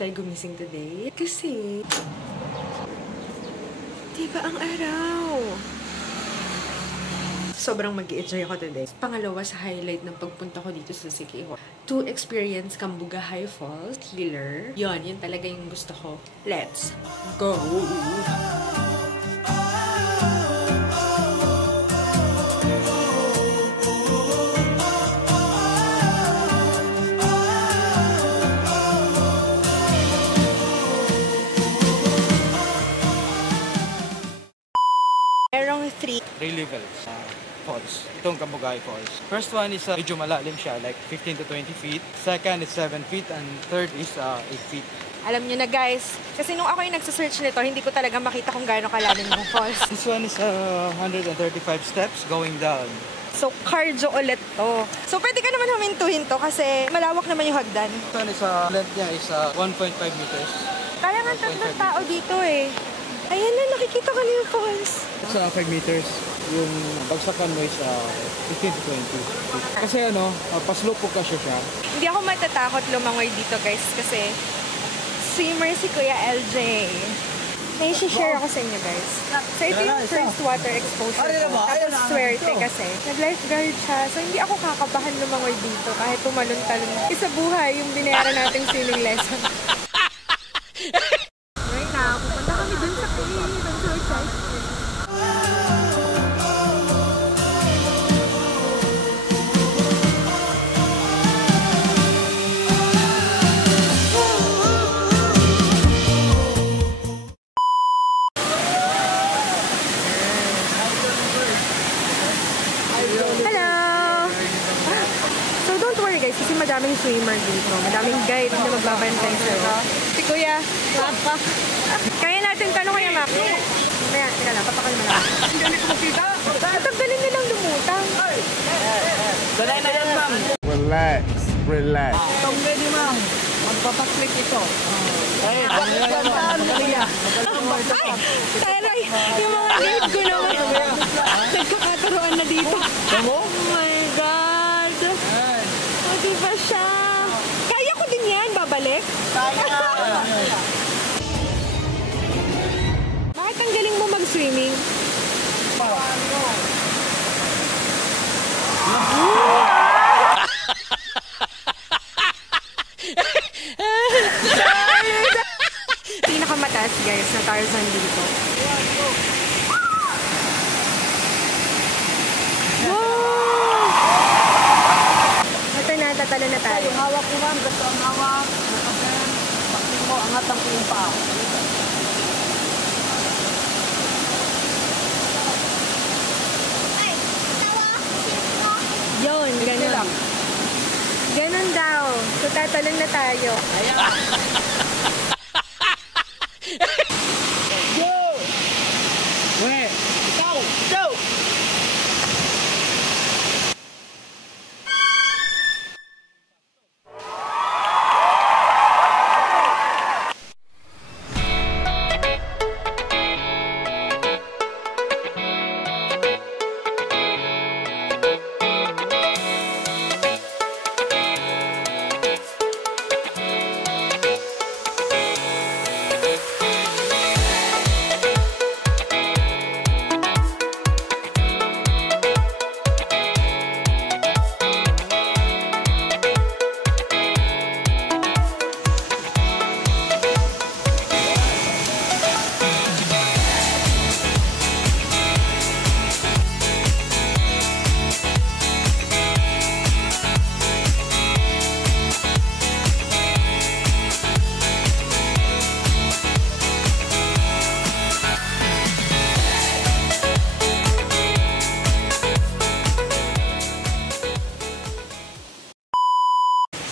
tayo gumising today. Kasi, diba ang araw? Sobrang mag-i-enjoy ako today. Pangalawa sa highlight ng pagpunta ko dito sa Siquijor. To experience Cambuga High Falls, Killer. Yun talaga yung gusto ko. Let's go! Merong 3 levels falls. Itong Cambuga Falls. First one is medyo malalim siya, like 15 to 20 feet. Second is 7 feet and third is 8 feet. Alam nyo na guys, kasi nung ako yung nagsasearch nito, hindi ko talaga makita kung gaano kalalim yung falls. This one is 135 steps going down. So, cardio ulit to. So, pwede ka naman humintuhin to kasi malawak naman yung hagdan. This one is length niya is 1.5 meters. Kaya nga 3 tao dito eh. Ayan na, nakikita ko na yung falls. It's 5 meters. Yung bagsakan mo is 15 to 20. Kasi paslope po kasi siya. Hindi ako matatakot lumangoy dito guys kasi swimmer si Kuya LJ. May share ako sa inyo guys. So ito yung first water exposure ko. Tapos swerte kasi. Nag-lifeguard siya. So hindi ako kakabahan lumangoy dito kahit tumalon-talon. Isa buhay yung binayaran nating swimming lesson. Right now, pupunta kami dun sa pool. I'm so excited. Kasi madaming swimmer dito. Madaming guide na magbabantay sa'yo. Si Kuya, Mapa. Kaya natin tanong Kuya Mapa. Kaya, tira lang, papakal mo lang. Hindi ko makita. Tagdalin nilang lumutang. Sanay na yan, ma'am. Relax, relax. Itong ready, ma'am. Magpapaklik ito. Ay, taray, yung mga guide ko naman. Nagkakataruan na dito. Oh my God. Di ba siya? Kaya ko din yan, babalik? Kaya! Bakit ang galing mo mag-swimming? Pinakamataas guys na Tarzan dito. Tatalo na tayo. Yung hawak ko, ma'am. Gusto ang hawak. Nakapen. Bakit mo, angat ang piyong paa. Ay, tawa. Yun, ganun. Ganun daw. So, tatalon na tayo. Ayan. Go! Weh, ikaw! Go!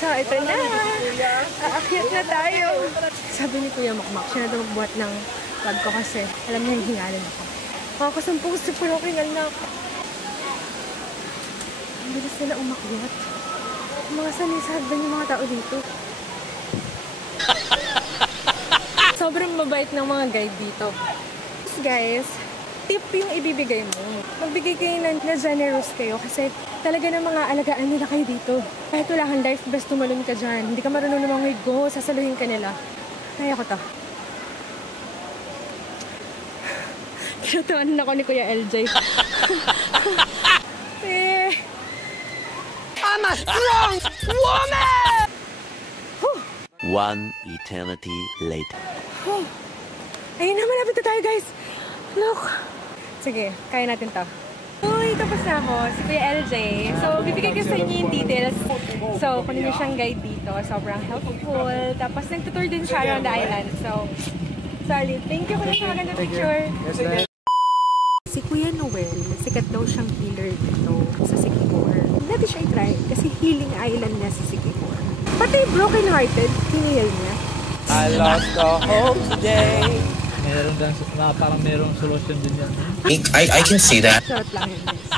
So, ito na. Aakyat na tayo. Sabi ni Kuya Makmak, siya na daw magbuhat ng vlog ko kasi alam niya yung hingalan ako. Makakasampung super hingal na ako. Ang bilis nila umakyat. Mga sanisagdan yung mga tao dito. Sobrang mabait ng mga guide dito. Guys, tip yung ibibigay mo. Magbigay kayo na generous kayo kasi talaga ng mga alagaan nila kayo dito. Kahit wala kang life vest, tumalon ka dyan. Hindi ka marunong lumangoy, go, sasaluhin ka nila. Kaya ko to. Kinatawanan ako ni Kuya LJ. I'm a strong woman! One eternity later. Ayun na, malapit na tayo, guys. Look. Sige, kaya natin to. Uy, tapos na ako. Si Kuya LJ. So, bibigay ko sa inyo yung details. So, kunin niyo siyang guide dito. Sobrang helpful. Tapos, nagtutour din siya around the island. So, solid. Thank you for the maganda picture. Si Kuya Noel, sikat daw siyang healer dito sa Sikihor. Natin siya i-try kasi healing island niya sa Sikihor. Pati broken hearted, hinihil niya. I lost the hope today. Meron din, parang merong solution din yan. I can see that. Short lang yun, guys.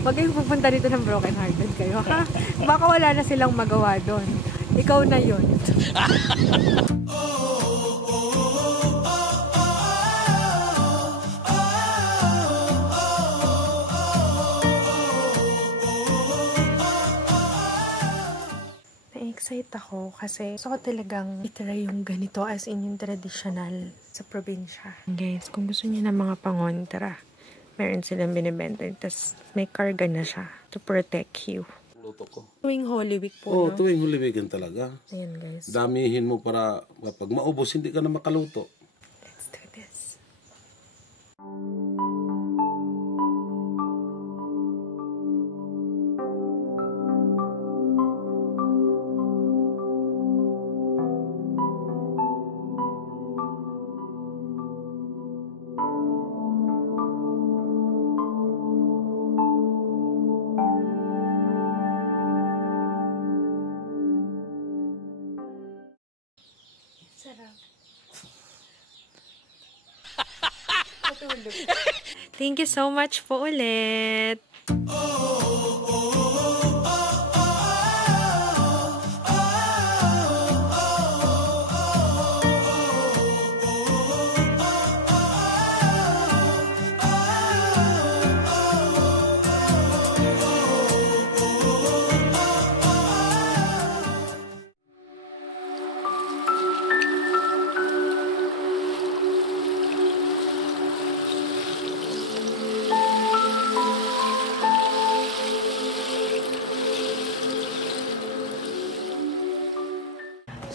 Huwag kayong pupunta dito ng broken hearted kayo, ha? Baka wala na silang magawa doon. Ikaw na yun. Na-excite ako kasi gusto ko talagang itry yung ganito as in yung traditional sa probinsya. Guys, kung gusto niyo ng mga pangontra, meron silang binibenta. Tapos may karga na siya to protect you. Luto ko. Tuwing Holy Week po, Oo, no? tuwing Holy Week talaga. Ayan, guys. Damihin mo para pag maubos, hindi ka na makaluto. Let's do this. Thank you so much po ulit.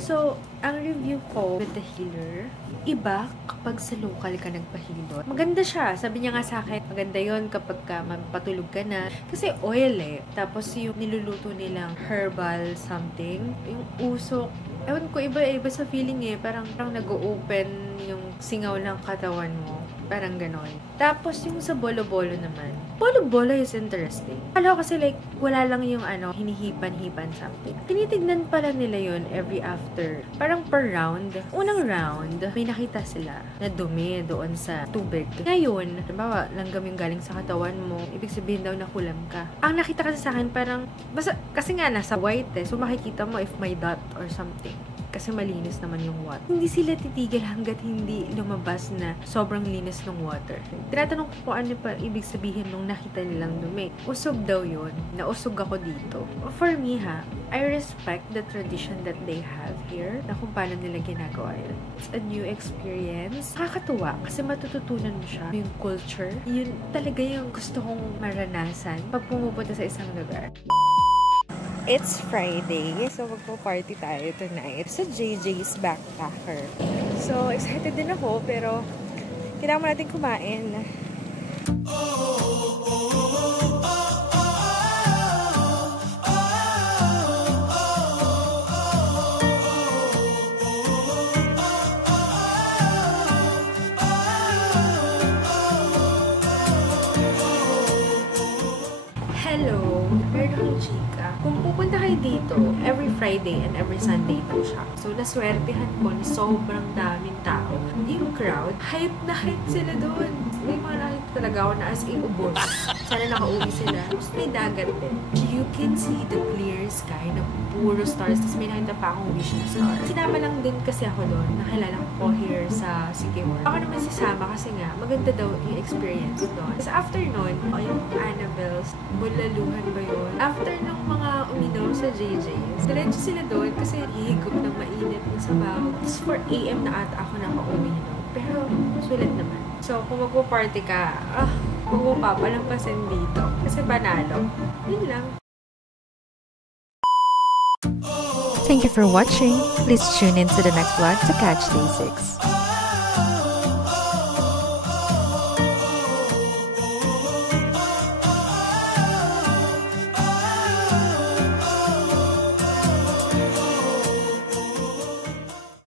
So, ang review ko with the healer, iba kapag sa local ka nagpahilot. Maganda siya. Sabi niya nga sa akin, maganda yon kapag ka patulog ka na. Kasi oil eh. Tapos yung niluluto nilang herbal something, yung usok. Ewan ko, iba sa feeling eh. Parang nag-open yung singaw ng katawan mo. Parang ganon. Tapos yung sa bolo-bolo naman. Bolo-bolo is interesting. Alam ko kasi like, wala lang yung hinihipan-hipan something. Tinitignan pala nila yun every after. Parang per round. Unang round, may nakita sila na dumi doon sa tubig. Ngayon, halimbawa, langgam yung galing sa katawan mo, ibig sabihin daw na kulam ka. Ang nakita kasi sa akin parang, basta, kasi nga nasa white eh, so makikita mo if may dot or something. Kasi malinis naman yung water. Hindi sila titigil hanggat hindi lumabas na sobrang linis ng water. Tinatanong ko kung ano pa ibig sabihin nung nakita nilang dumi. Usog daw yun. Nausog ako dito. For me ha, I respect the tradition that they have here na kung paano nila ginagawa yun. It's a new experience. Nakakatuwa kasi matututunan mo siya. Yung culture, yun talaga yung gusto kong maranasan pag pumupunta sa isang lugar. It's Friday, so magpo-party tayo tonight sa JJ's Backpacker. So, excited din ako, pero kailangan natin kumain. Hello, meron akong chika. Kung pupunta kayo Kasi dito, every Friday and every Sunday daw siya. So, naswertehan ko na sobrang daming tao. Yung crowd, hype na hype sila doon. May mga nakita talaga ako na as in ubos. Sana nakauwi sila. Tapos may dagat din. You can see the clear sky na puro stars. Tapos may nakita pa akong wishing star. Sinama lang din kasi ako doon. Nakilala ko here sa City Hall. Ako naman sisama kasi nga, maganda daw yung experience doon. Tapos after nun, yung Annabelle's, Bulaluhan ba yun? After nung mga uminom sa JJ's, diretso sila doon kasi hihigop ng mainit na sabaw. Tapos 4 AM na ata ako nakauwi doon. Pero sulit naman. So, kung magpo-party ka, huwag mo papalampasin dito. Kasi banalo. Yun lang. Thank you for watching. Please tune in to the next vlog to catch day 6.